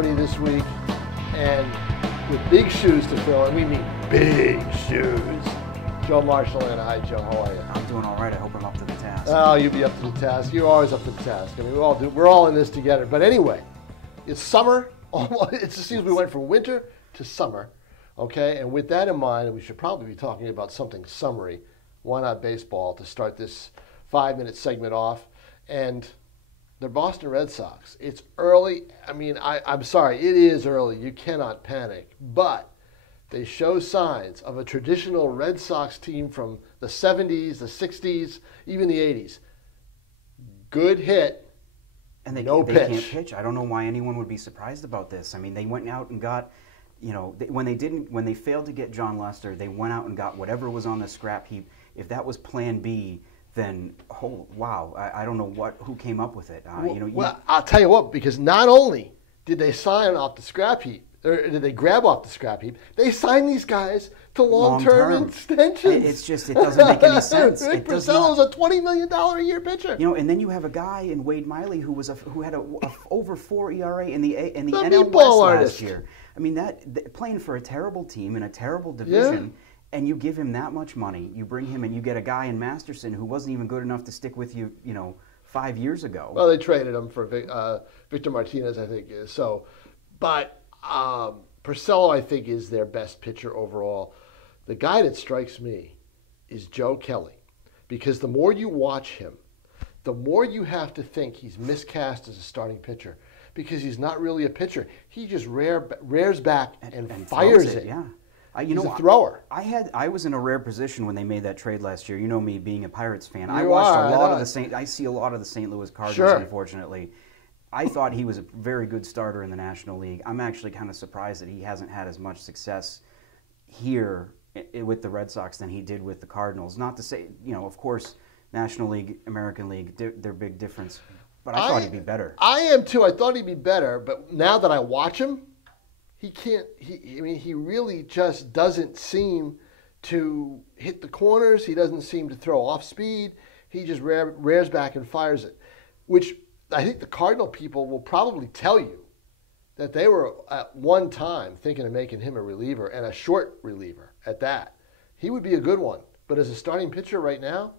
Tony this week, and with big shoes to fill, and we mean big shoes. Joe Marshall, and hi, Joe. How are you? I'm doing all right. I hope I'm up to the task. Oh, you'll be up to the task. You're always up to the task. I mean, we're all in this together. But anyway, it's summer. It just seems we went from winter to summer. Okay, and with that in mind, we should probably be talking about something summery. Why not baseball to start this 5-minute segment off? And the Boston Red Sox. It's early. I mean, I'm sorry, it is early. You cannot panic. But they show signs of a traditional Red Sox team from the 70s, the 60s, even the 80s. Good hit, and they pitch. Can't pitch. I don't know why anyone would be surprised about this. I mean, they went out and got, when they failed to get John Lester, they went out and got whatever was on the scrap heap. If that was Plan B, then wow, I don't know who came up with it. Well, I'll tell you what, because not only did they sign off the scrap heap, or did they grab off the scrap heap, they signed these guys to long-term extensions. It doesn't make any sense. Rick Porcello's a $20 million a year pitcher. And then you have a guy in Wade Miley who had a over 4 ERA in the NL West last year. I mean, playing for a terrible team in a terrible division. Yeah. And you give him that much money, you bring him and you get a guy in Masterson who wasn't even good enough to stick with you, 5 years ago. Well, they traded him for Victor Martinez, I think. But Porcello, I think, is their best pitcher overall. The guy that strikes me is Joe Kelly, because the more you watch him, the more you have to think he's miscast as a starting pitcher, because he's not really a pitcher. He just rears back and fires it. Yeah. He's a thrower. I was in a rare position when they made that trade last year. You know me being a Pirates fan. I see a lot of the St. Louis Cardinals, sure. Unfortunately. I thought he was a very good starter in the National League. I'm actually kind of surprised that he hasn't had as much success here with the Red Sox than he did with the Cardinals. Not to say, of course, National League, American League, they're big difference. But I thought he'd be better. I am too. I thought he'd be better. But now that I watch him, he really just doesn't seem to hit the corners. He doesn't seem to throw off speed. He just rears back and fires it, which I think the Cardinal people will probably tell you that they were at one time thinking of making him a reliever, and a short reliever at that. He would be a good one. But as a starting pitcher right now,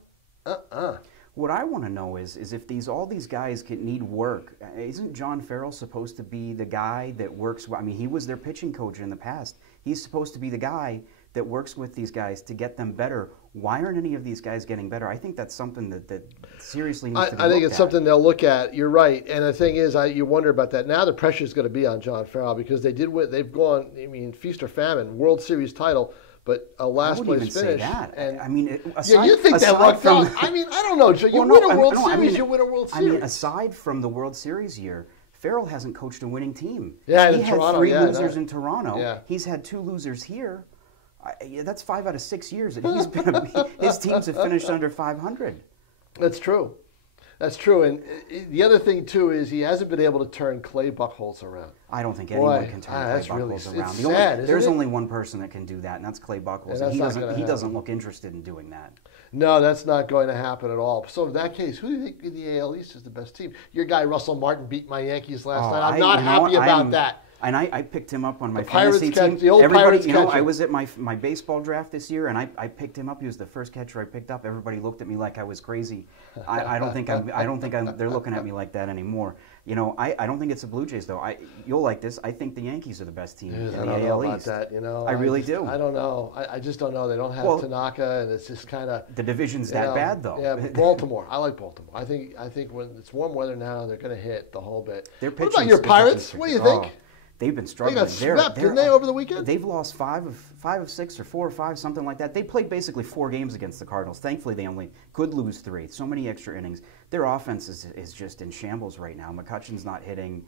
What I want to know is if all these guys need work. Isn't John Farrell supposed to be the guy that works? I mean, he was their pitching coach in the past. He's supposed to be the guy that works with these guys to get them better. Why aren't any of these guys getting better? I think that's something that seriously needs to be looked at. I think it's something they'll look at. You're right. And the thing is, you wonder about that. Now the pressure is going to be on John Farrell, because they've gone, feast or famine, World Series title. But a last place finish. And I mean, you think that lucked out? I mean, I don't know, Joe. You win a World Series, you win a World Series. I mean, aside from the World Series year, Farrell hasn't coached a winning team. Yeah, he had Toronto, 3 losers in Toronto. Yeah. He's had 2 losers here. That's 5 out of 6 years that he's been. His teams have finished under 500. That's true. That's true. And the other thing, too, is he hasn't been able to turn Clay Buchholz around. I don't think anyone can turn Clay Buchholz around. It's sad, there's only one person that can do that, and that's Clay Buchholz. And he doesn't look interested in doing that. No, that's not going to happen at all. So in that case, who do you think in the AL East is the best team? Your guy Russell Martin beat my Yankees last night. I'm not happy about that. And I picked him up on my fantasy team. The old Pirates catcher. I was at my baseball draft this year, and I picked him up. He was the first catcher I picked up. Everybody looked at me like I was crazy. I don't think they're looking at me like that anymore. I don't think it's the Blue Jays though. You'll like this. I think the Yankees are the best team in the AL East. I don't know about that. I really do. I don't know. I just don't know. They don't have Tanaka, and it's just kind of the division's that bad though. Yeah, Baltimore. I like Baltimore. I think when it's warm weather now, they're going to hit the whole bit. What about your Pirates? What do you think? They've been struggling. They got swept, didn't they, over the weekend? They've lost 5 of 6 or 4 or 5, something like that. They played basically 4 games against the Cardinals. Thankfully, they only could lose 3. So many extra innings. Their offense is just in shambles right now. McCutchen's not hitting.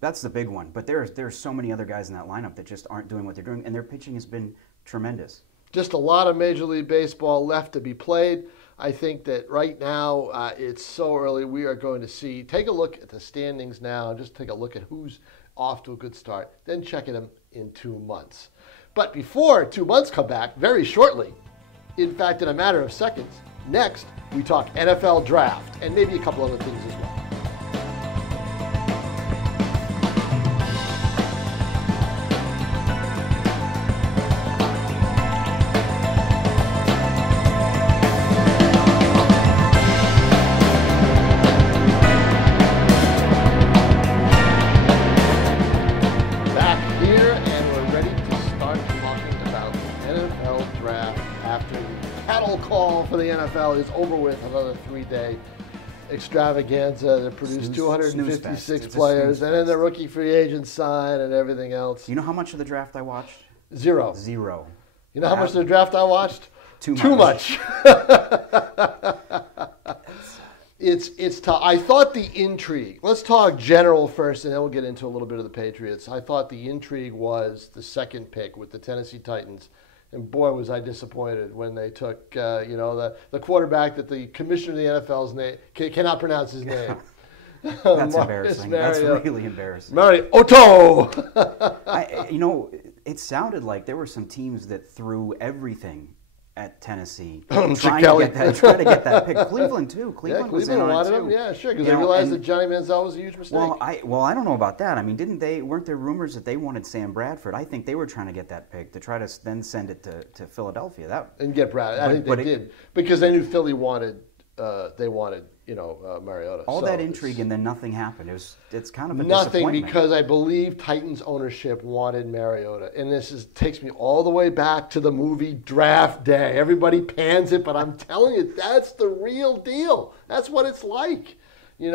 That's the big one. But there's so many other guys in that lineup that just aren't doing what they're doing, and their pitching has been tremendous. Just a lot of Major League Baseball left to be played. I think that right now it's so early. We are going to take a look at the standings now, just take a look at who's off to a good start, then checking them in 2 months. But before 2 months come back, very shortly, in fact, in a matter of seconds, next we talk NFL draft and maybe a couple other things as well. roll call for the NFL is over with. Another 3-day extravaganza that produced 256 players, and then the rookie free agent sign and everything else. You know how much of the draft I watched? Zero. You know how much of the draft I watched? Too much. It's tough. I thought the intrigue. Let's talk general first, and then we'll get into a little bit of the Patriots. I thought the intrigue was the second pick with the Tennessee Titans, and boy, was I disappointed when they took the quarterback that the commissioner of the NFL's name cannot pronounce his name. That's embarrassing. That's really embarrassing. Mariotto. It sounded like there were some teams that threw everything at Tennessee, trying to get that pick. Cleveland too. Cleveland was in on it too. Yeah, sure, because they realized that Johnny Manziel was a huge mistake. Well, I don't know about that. I mean, weren't there rumors that they wanted Sam Bradford? I think they were trying to get that pick to try to then send it to Philadelphia. And get Brad. I think they did because they knew Philly wanted. They wanted. Mariota. All that intrigue and then nothing happened. It's kind of a nothing disappointment. Because I believe Titans ownership wanted Mariota, and takes me all the way back to the movie Draft Day. Everybody pans it, but I'm telling you, that's the real deal. That's what it's like, And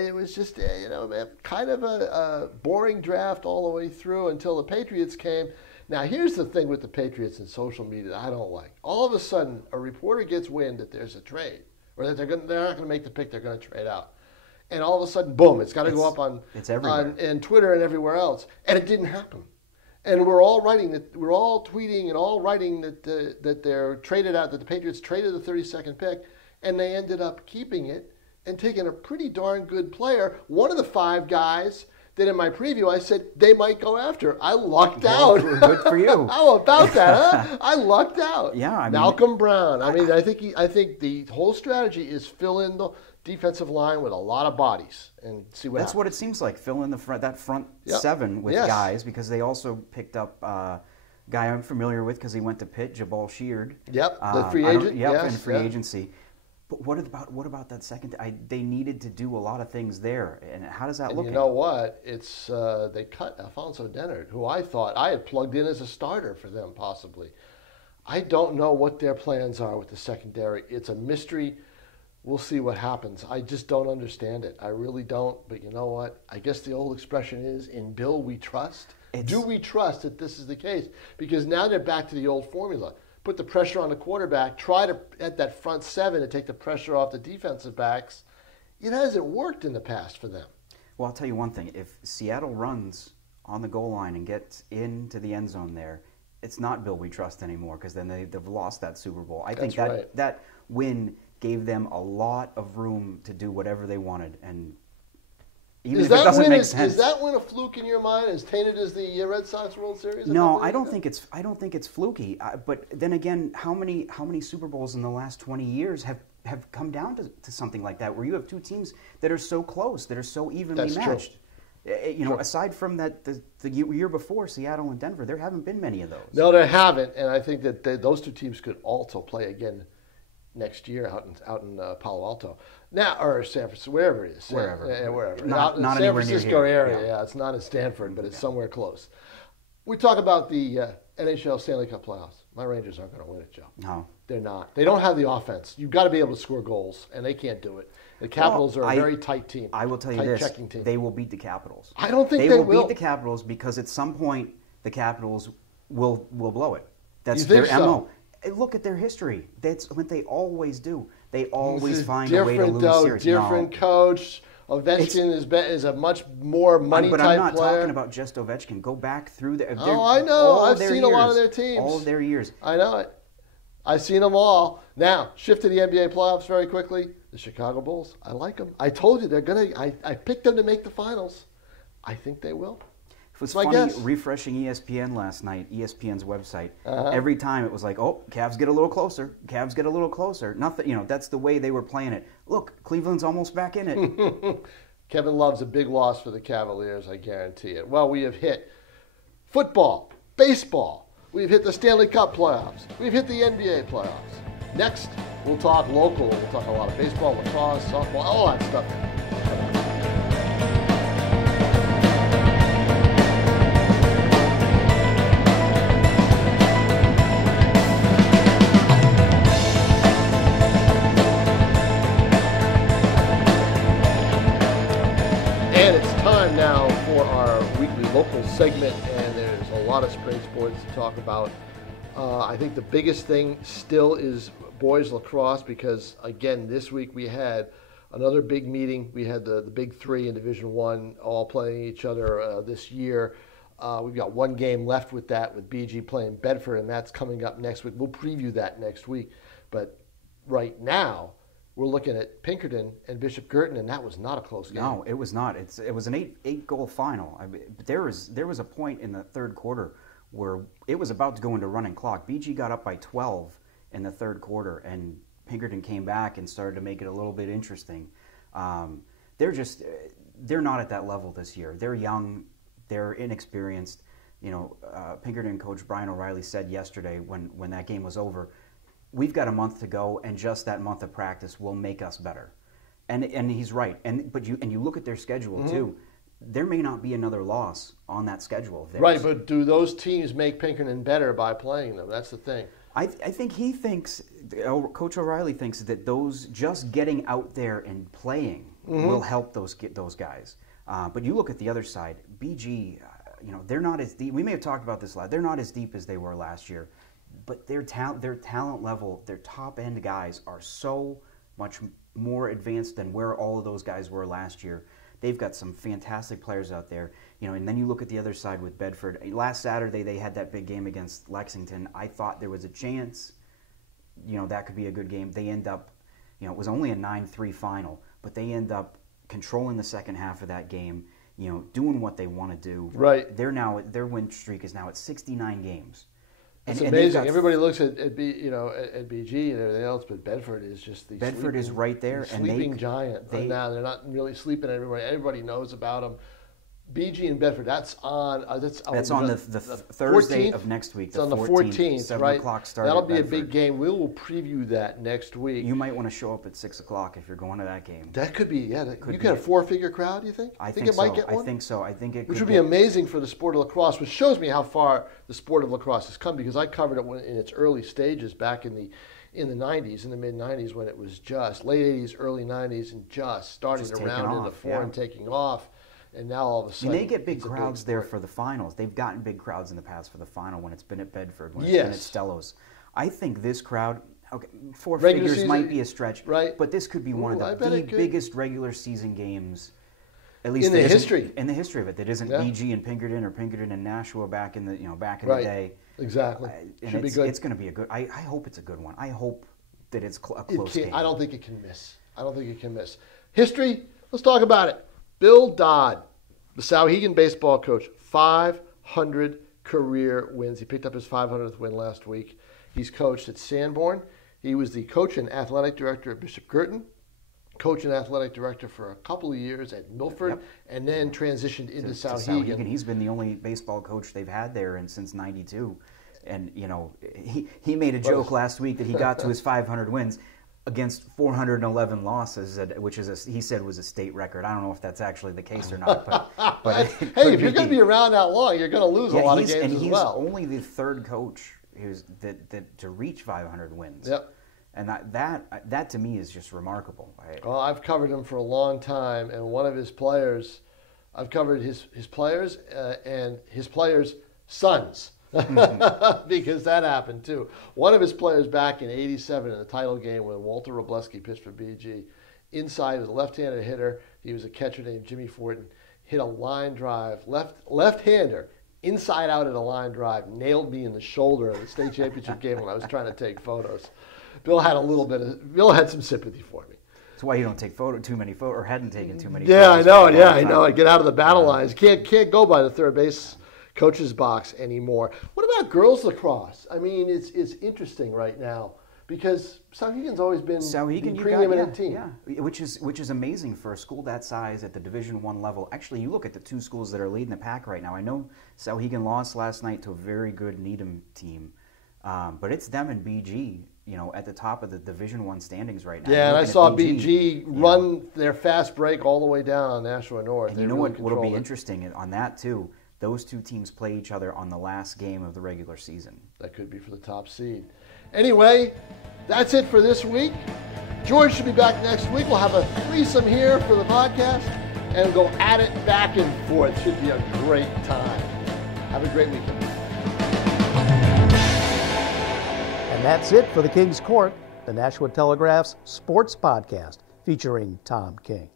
it was just kind of a boring draft all the way through until the Patriots came. Now here's the thing with the Patriots and social media that I don't like. All of a sudden, a reporter gets wind that there's a trade. Or that they're not going to make the pick, they're going to trade out. And all of a sudden, boom, it's got to go up on Twitter and everywhere else. And it didn't happen. And we're all tweeting and all writing that they're traded out, that the Patriots traded the 32nd pick, and they ended up keeping it and taking a pretty darn good player. One of the 5 guys that in my preview I said they might go after. I lucked out. Good for you. How about that, huh? I lucked out. Yeah, Malcolm Brown. I think the whole strategy is fill in the defensive line with a lot of bodies and see what happens. That's what it seems like. Fill in that front 7 with guys, because they also picked up a guy I'm familiar with because he went to Pitt, Jabal Sheard. Yep, the free agent. In free agency. But what about that second? They needed to do a lot of things there, and how does that look? You know what? It's they cut Alfonso Dennard, who I thought I had plugged in as a starter for them possibly. I don't know what their plans are with the secondary. It's a mystery. We'll see what happens. I just don't understand it. I really don't. But you know what? I guess the old expression is, in Bill we trust. Do we trust that this is the case? Because now they're back to the old formula. Put the pressure on the quarterback, try to, at that front 7, to take the pressure off the defensive backs. It hasn't worked in the past for them. Well, I'll tell you one thing. If Seattle runs on the goal line and gets into the end zone there, it's not Bill we trust anymore, because then they've lost that Super Bowl. I think that win gave them a lot of room to do whatever they wanted, and even if it doesn't make sense. Is that win a fluke in your mind, as tainted as the Red Sox World Series? No, I don't think it's fluky. But then again, how many Super Bowls in the last 20 years have come down to something like that, where you have 2 teams that are so close, that are so evenly matched? True. Aside from that, the year before, Seattle and Denver, there haven't been many of those. No, there haven't, and I think that those 2 teams could also play again next year out in Palo Alto, now, or San Francisco, wherever it is, wherever. Not in the San Francisco area. Yeah, it's not in Stanford, but it's somewhere close. We talk about the NHL Stanley Cup playoffs. My Rangers aren't going to win it, Joe. No, they're not. They don't have the offense. You've got to be able to score goals, and they can't do it. The Capitals are a very tight team. I will tell you this: they will beat the Capitals. I don't think they will beat the Capitals, because at some point the Capitals will blow it. That's their MO. Look at their history. That's what they always do. They always find a way to lose series. Different coach. Ovechkin is a much more money type player. But I'm not talking about just Ovechkin. Go back through I know. I've seen a lot of their teams. All of their years. I know it. I've seen them all. Now, shift to the NBA playoffs very quickly. The Chicago Bulls. I like them. I told you they're going to. I picked them to make the finals. I think they will. It was funny refreshing ESPN last night, ESPN's website. Every time it was like, oh, Cavs get a little closer. Cavs get a little closer. Nothing, that's the way they were playing it. Look, Cleveland's almost back in it. Kevin Love's a big loss for the Cavaliers, I guarantee it. Well, we have hit football, baseball. We've hit the Stanley Cup playoffs. We've hit the NBA playoffs. Next, we'll talk local. We'll talk a lot of baseball, lacrosse, softball, all that stuff. wonderful segment, and there's a lot of spring sports to talk about. I think the biggest thing still is boys lacrosse, because again, this week we had another big meeting. We had the big three in Division I all playing each other this year. We've got one game left with that, with BG playing Bedford, and that's coming up next week. We'll preview that next week. But right now, we're looking at Pinkerton and Bishop Girton, and that was not a close game. No, it was not. It was an eight-goal final. I mean, there was a point in the third quarter where it was about to go into running clock. BG got up by 12 in the third quarter, and Pinkerton came back and started to make it a little bit interesting. They're not at that level this year. They're young. They're inexperienced. Pinkerton coach Brian O'Reilly said yesterday when that game was over, we've got a month to go, and just that month of practice will make us better. And he's right. But you look at their schedule too. There may not be another loss on that schedule of theirs. Right, but do those teams make Pinkerton better by playing them? That's the thing. I think he thinks, Coach O'Reilly thinks that those just getting out there and playing will help those guys. But you look at the other side, BG, they're not as deep. We may have talked about this last. They're not as deep as they were last year, but their talent level, their top end guys are so much more advanced than where all of those guys were last year. They've got some fantastic players out there, and then you look at the other side with Bedford. Last Saturday they had that big game against Lexington. I thought there was a chance, that could be a good game. They end up, it was only a 9-3 final, but they end up controlling the second half of that game, doing what they want to do. Right. Their win streak is now at 69 games. It's amazing. Everybody looks at BG and everything else, but Bedford is just the Bedford is right there, sleeping giant. Right now, they're not really sleeping. Everybody knows about them. BG and Bedford. That's on the Thursday of next week. It's on the 14th, 7 o'clock start. That'll be a big game. We will preview that next week. You might want to show up at 6 o'clock if you're going to that game. That could be, yeah. You get a 4-figure crowd, do you think? I think it might get one? I think so. I think it Which would be amazing for the sport of lacrosse, which shows me how far the sport of lacrosse has come, because I covered it in its early stages back in the 90s, in the mid-90s, when it was just late 80s, early 90s, and just starting to round into four and taking off. And now all of a sudden, they get big crowds there for the finals. They've gotten big crowds in the past for the final when it's been at Bedford, when it's been at Stellos. I think this crowd, four figures might be a stretch, right? But this could be one of the biggest regular season games, at least in the history of it. That isn't BG and Pinkerton or Pinkerton and Nashua back in the the day. Exactly. Should be good. It's going to be a good. I hope it's a good one. I hope that it's a close game. I don't think it can miss. History. Let's talk about it. Bill Dodd, the Souhegan baseball coach, 500 career wins. He picked up his 500th win last week. He's coached at Sanborn. He was the coach and athletic director at Bishop Girton, coach and athletic director for a couple of years at Milford, and then transitioned into Souhegan. He's been the only baseball coach they've had there since '92. And, he made a joke last week that he got to his 500 wins against 411 losses, which he said was a state record. I don't know if that's actually the case or not. But hey, if you're going to be around that long, you're going to lose a lot of games and as well. He's only the third coach to reach 500 wins. Yep. And that to me is just remarkable. Well, I've covered him for a long time, and one of his players, I've covered his players and his players' sons. Because that happened too. One of his players back in '87 in the title game when Walter Robleski pitched for BG, inside was a left-handed hitter. He was a catcher named Jimmy Fortin. Hit a line drive, left-hander, inside out at a line drive, nailed me in the shoulder in the state championship game when I was trying to take photos. Bill had some sympathy for me. That's why you don't take too many photos, or hadn't taken too many. Yeah, photos. I know. I get out of the battle lines. Can't go by the third base coach's box anymore. What about girls lacrosse? I mean, it's interesting right now because Souhegan's always been the preeminent team. Yeah, which is amazing for a school that size at the Division I level. Actually, you look at the two schools that are leading the pack right now. I know Souhegan lost last night to a very good Needham team, but it's them and BG, at the top of the Division I standings right now. Yeah, and I saw BG run their fast break all the way down on Nashua North. And you know what'll be interesting on that too? Those two teams play each other on the last game of the regular season. That could be for the top seed. Anyway, that's it for this week. George should be back next week. We'll have a threesome here for the podcast. and go at it back and forth. Should be a great time. Have a great weekend. And that's it for the King's Court, the Nashua Telegraph's sports podcast featuring Tom King.